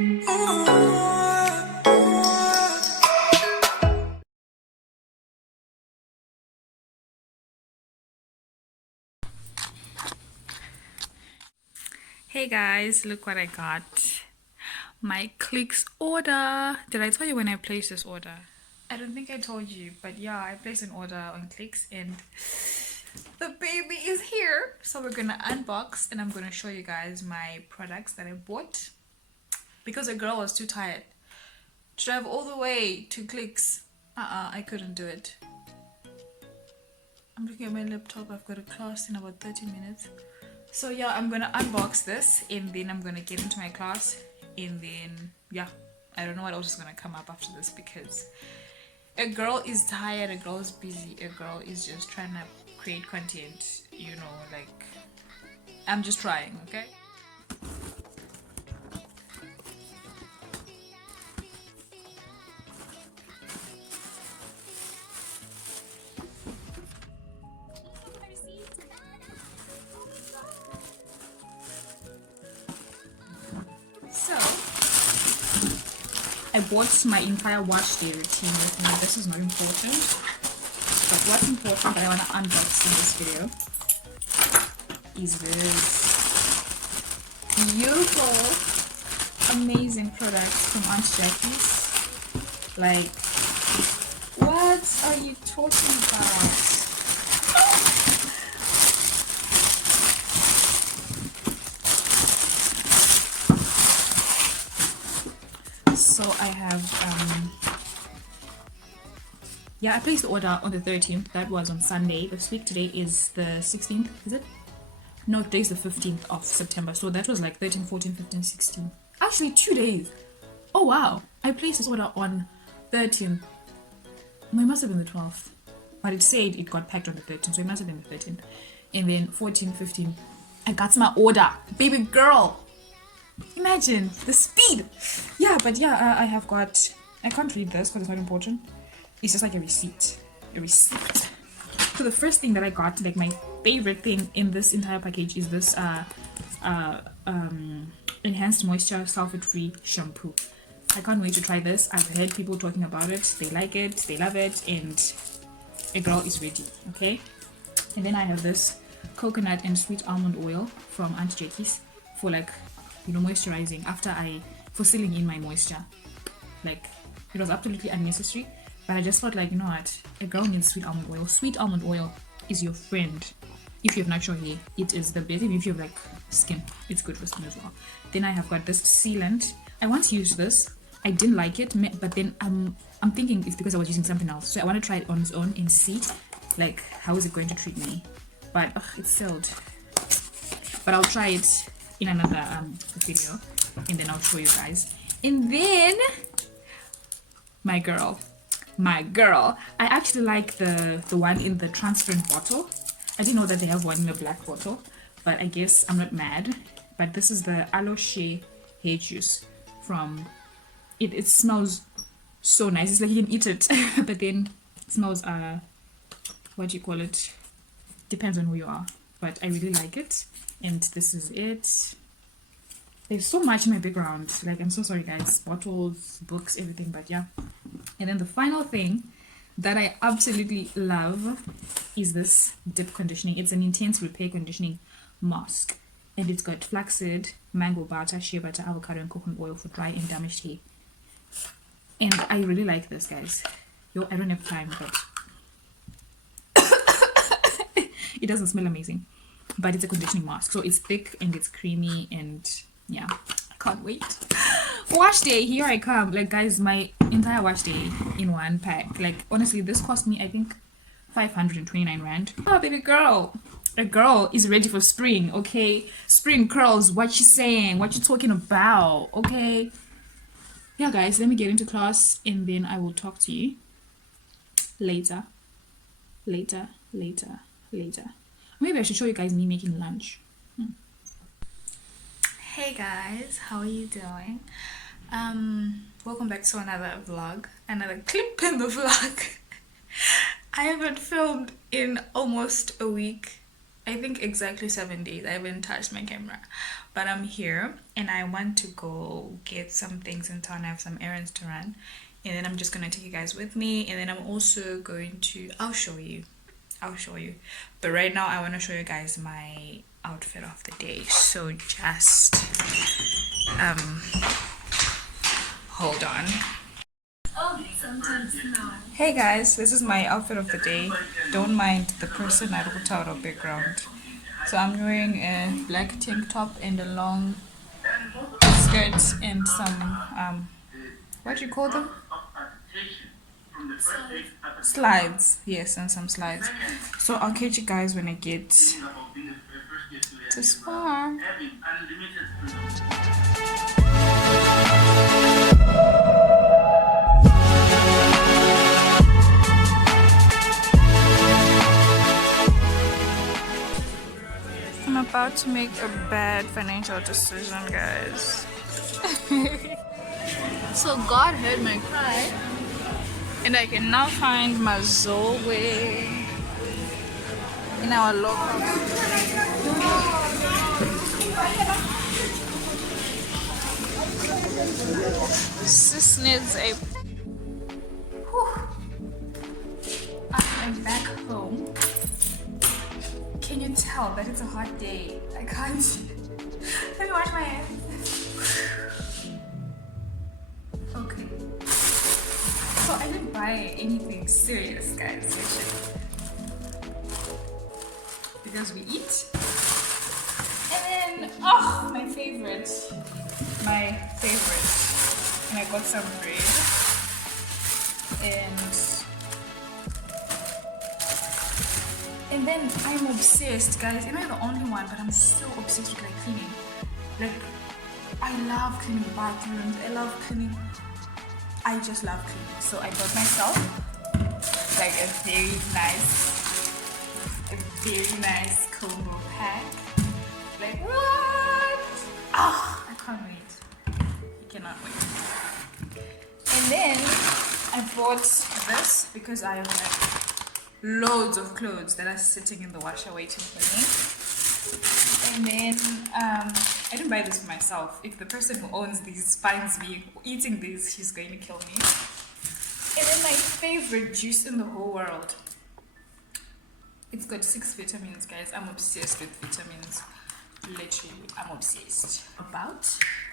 Hey guys, look what I got. My clicks order. Did I tell you when I placed this order? I don't think I told you, but yeah, I placed an order on clicks and the baby is here. So we're gonna unbox and I'm gonna show you guys my products that I bought because a girl was too tired to drive all the way to clicks. I couldn't do it. I'm looking at my laptop. I've got a class in about 30 minutes. So yeah, I'm gonna unbox this and then I'm gonna get into my class and then yeah, I don't know what else is gonna come up after this because a girl is tired, a girl is busy, a girl is just trying to create content, you know, like I'm just trying, okay? So I bought my entire wash day routine with me. This is not important, but what's important that I want to unbox in this video is this beautiful, amazing products from Aunt Jackie's. Like, what are you talking about? So I have yeah, I placed the order on the 13th. That was on Sunday. This week today is the 16th, is it? No, today's the 15th of September. So that was like 13, 14, 15, 16. Actually 2 days. Oh wow. I placed this order on 13th. No, it must have been the 12th. But it said it got packed on the 13th, so it must have been the 13th. And then 14, 15. I got my order. Baby girl. Imagine the speed. Yeah, but yeah, I have got, I can't read this because it's not important. It's just like a receipt. So the first thing that I got, like my favorite thing in this entire package is this enhanced moisture sulfate free shampoo. I can't wait to try this. I've heard people talking about it. They like it, they love it, and a girl is ready. Okay. And then I have this coconut and sweet almond oil from Aunt Jackie's for like, you know, moisturizing for sealing in my moisture. Like, it was absolutely unnecessary, but I just felt like, you know what, a girl needs sweet almond oil. Sweet almond oil is your friend. If you have natural hair, it is the best. Even if you have like skin, it's good for skin as well. Then I have got this sealant. I once used this, I didn't like it, but then I'm thinking it's because I was using something else, so I want to try it on its own and see like how is it going to treat me. But it's sealed, but I'll try it in another video and then I'll show you guys. And then my girl, I actually like the one in the transparent bottle. I didn't know that they have one in a black bottle, but I guess I'm not mad. But this is the aloe shea hair juice from it smells so nice. It's like you can eat it but then it smells what do you call it, depends on who you are, but I really like it. And this is it. There's so much in my background, like I'm so sorry guys, bottles, books, everything, but yeah. And then the final thing that I absolutely love is this dip conditioning. It's an intense repair conditioning mask, and it's got flaxseed, mango butter, shea butter, avocado, and coconut oil for dry and damaged hair. And I really like this, guys. Yo, I don't have time, but it doesn't smell amazing, but it's a conditioning mask, so it's thick and it's creamy, and yeah, I can't wait. Wash day, here I come. Like guys, my entire wash day in one pack. Like honestly, this cost me I think 529 rand. Oh baby girl, a girl is ready for spring. Okay, spring curls, what you saying, what you talking about? Okay, yeah guys, let me get into class and then I will talk to you later. Maybe I should show you guys me making lunch. Hey guys, how are you doing? Welcome back to another vlog, another clip in the vlog. I haven't filmed in almost a week I think exactly 7 days. I haven't touched my camera, but I'm here and I want to go get some things in town. I have some errands to run, and then I'm just gonna take you guys with me, and then I'm also going to, I'll show you, but right now I want to show you guys my outfit of the day. So just hold on. Hey guys, this is my outfit of the day. Don't mind the person I wrote out of background. So I'm wearing a black tank top and a long skirt and some what do you call them? Slides. Yes, and some slides. So I'll catch you guys when I get to Spa. I'm about to make a bad financial decision, guys. So God heard my cry, and I can now find my Huawei in our local. Sis needs a. I'm back home. Can you tell that it's a hot day? I can't. Let me wash my hands. Okay. So I didn't buy anything serious, guys, actually. Because we eat. And then, oh, my favorite. And I got some bread. And then I'm obsessed, guys. Am I the only one? But I'm so obsessed with like cleaning. Like, I love cleaning bathrooms. I just love cleaning. So I got myself like a very nice combo pack. Like, what? Ah, I can't wait. I cannot wait. And then I bought this because I have like loads of clothes that are sitting in the washer waiting for me. And then I didn't buy this for myself. If the person who owns these finds me eating these, he's going to kill me. And then my favorite juice in the whole world. It's got 6 vitamins, guys. I'm obsessed with vitamins. Literally, I'm obsessed. About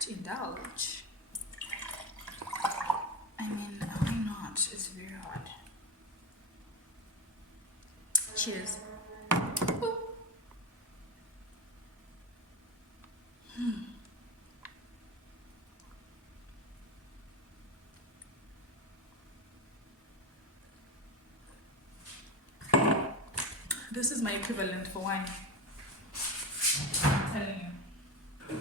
to indulge. I mean, why not? It's very hard. Cheers. This is my equivalent for wine. I'm telling you.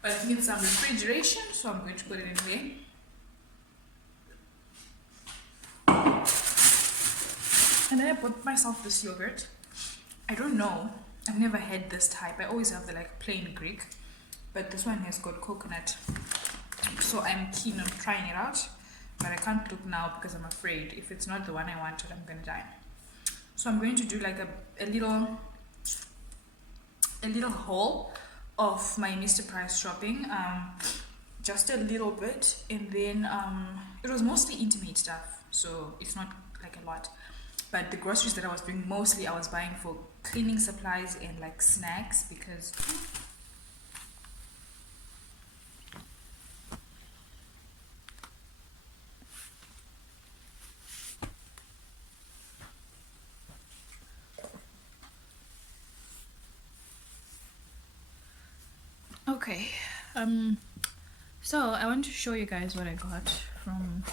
But it needs some refrigeration, so I'm going to put it in there. And then I bought myself this yogurt. I don't know. I've never had this type. I always have the like plain Greek. But this one has got coconut. So I'm keen on trying it out. But I can't look now because I'm afraid if it's not the one I wanted, I'm going to die. So I'm going to do like a little haul of my MrPrice shopping. Just a little bit. And then it was mostly intimate stuff. So it's not like a lot. But the groceries that I was doing, mostly I was buying for cleaning supplies and like snacks because okay. So I want to show you guys what I got from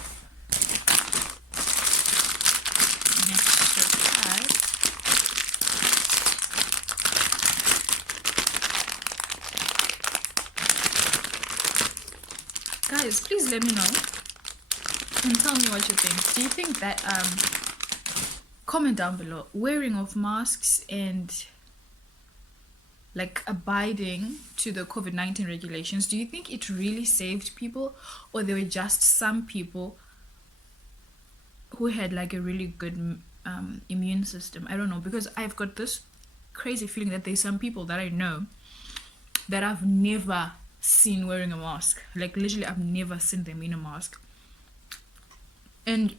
guys, please let me know and tell me what you think. Do you think that comment down below, wearing of masks and like abiding to the COVID-19 regulations, do you think it really saved people, or there were just some people who had like a really good immune system. I don't know, because I've got this crazy feeling that there's some people that I know that I've never seen wearing a mask. Like literally I've never seen them in a mask. And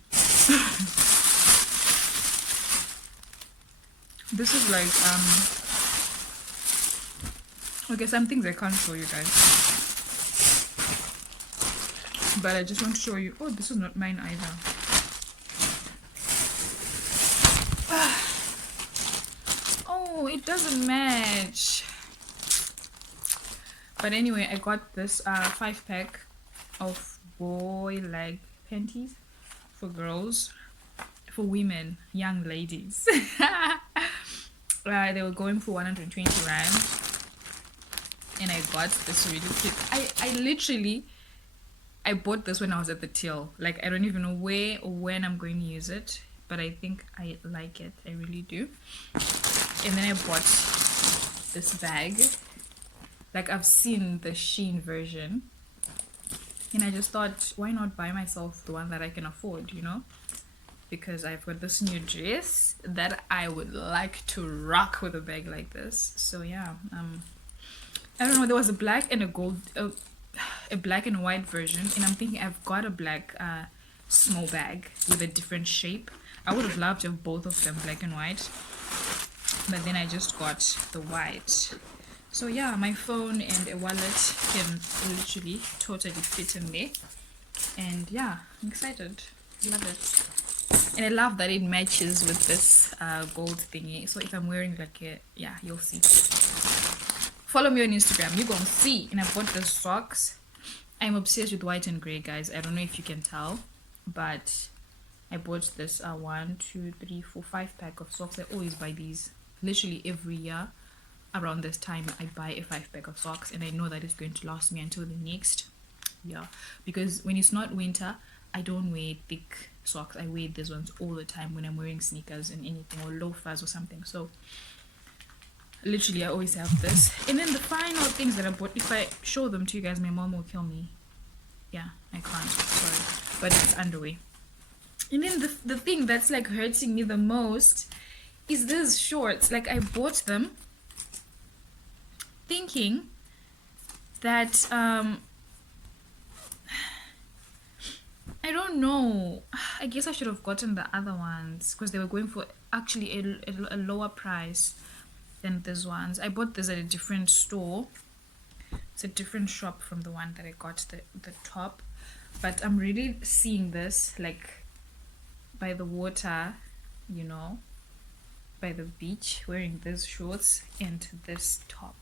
this is like okay, some things I can't show you guys, but I just want to show you. Oh, this is not mine either. Oh, it doesn't match. But anyway, I got this 5-pack of boy leg panties for girls, for women, young ladies. They were going for 120 rand, and I got this really cute. I bought this when I was at the till. Like I don't even know where or when I'm going to use it, but I think I like it. I really do. And then I bought this bag. Like I've seen the Shein version, and I just thought, why not buy myself the one that I can afford, you know? Because I've got this new dress that I would like to rock with a bag like this. So yeah, I don't know, there was a black and a gold, a black and white version, and I'm thinking I've got a black small bag with a different shape. I would have loved to have both of them, black and white, but then I just got the white. So yeah, my phone and a wallet can literally totally fit in there, and yeah, I'm excited. Love it. And I love that it matches with this gold thingy. So if I'm wearing like a, yeah, you'll see. Follow me on Instagram, you're gonna see. And I bought the socks. I'm obsessed with white and gray, guys. I don't know if you can tell, but I bought this 1, 2, 3, 4, 5-pack of socks. I always buy these literally every year. Around this time I buy a 5-pack of socks, and I know that it's going to last me until the next year, because when it's not winter I don't wear thick socks. I wear these ones all the time when I'm wearing sneakers and anything, or loafers or something. So literally I always have this. And then the final things that I bought, if I show them to you guys my mom will kill me. Yeah, I can't, sorry, but it's underwear. And then the thing that's like hurting me the most is these shorts. Like I bought them thinking that I don't know, I guess I should have gotten the other ones because they were going for actually a lower price than these ones. I bought this at a different store. It's a different shop from the one that I got the top, but I'm really seeing this like by the water, you know, by the beach, wearing these shorts and this top.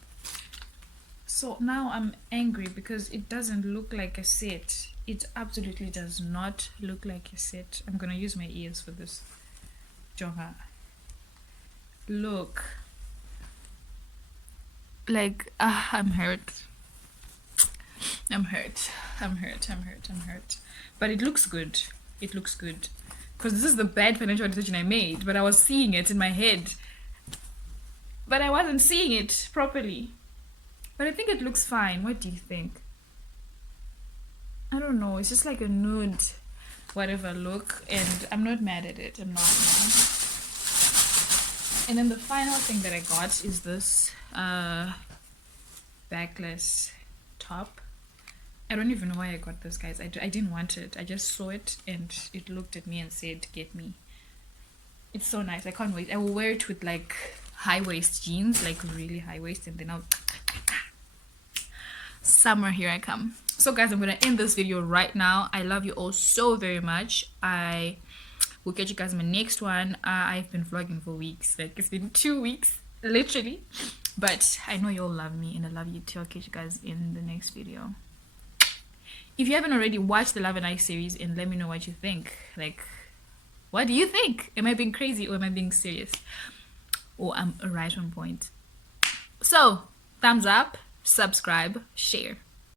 So now I'm angry because it doesn't look like a set. It absolutely does not look like a set. I'm gonna use my ears for this. Jonga. Look. Like, I'm hurt. I'm hurt. But it looks good. It looks good. Because this is the bad financial decision I made. But I was seeing it in my head. But I wasn't seeing it properly. But I think it looks fine. What do you think? I don't know. It's just like a nude whatever look. And I'm not mad at it. I'm not mad. And then the final thing that I got is this backless top. I don't even know why I got this, guys. I didn't want it. I just saw it and it looked at me and said, get me. It's so nice. I can't wait. I will wear it with like high waist jeans, like really high waist, and then I'll summer, here I come. So guys, I'm gonna end this video right now. I love you all so very much. I will catch you guys in my next one. I've been vlogging for weeks, like it's been 2 weeks literally, but I know you all love me and I love you too. I'll catch you guys in the next video. If you haven't already, watched the Love and Ice series and let me know what you think. Like, what do you think? Am I being crazy or am I being serious, or I'm right on point? So thumbs up, subscribe, share.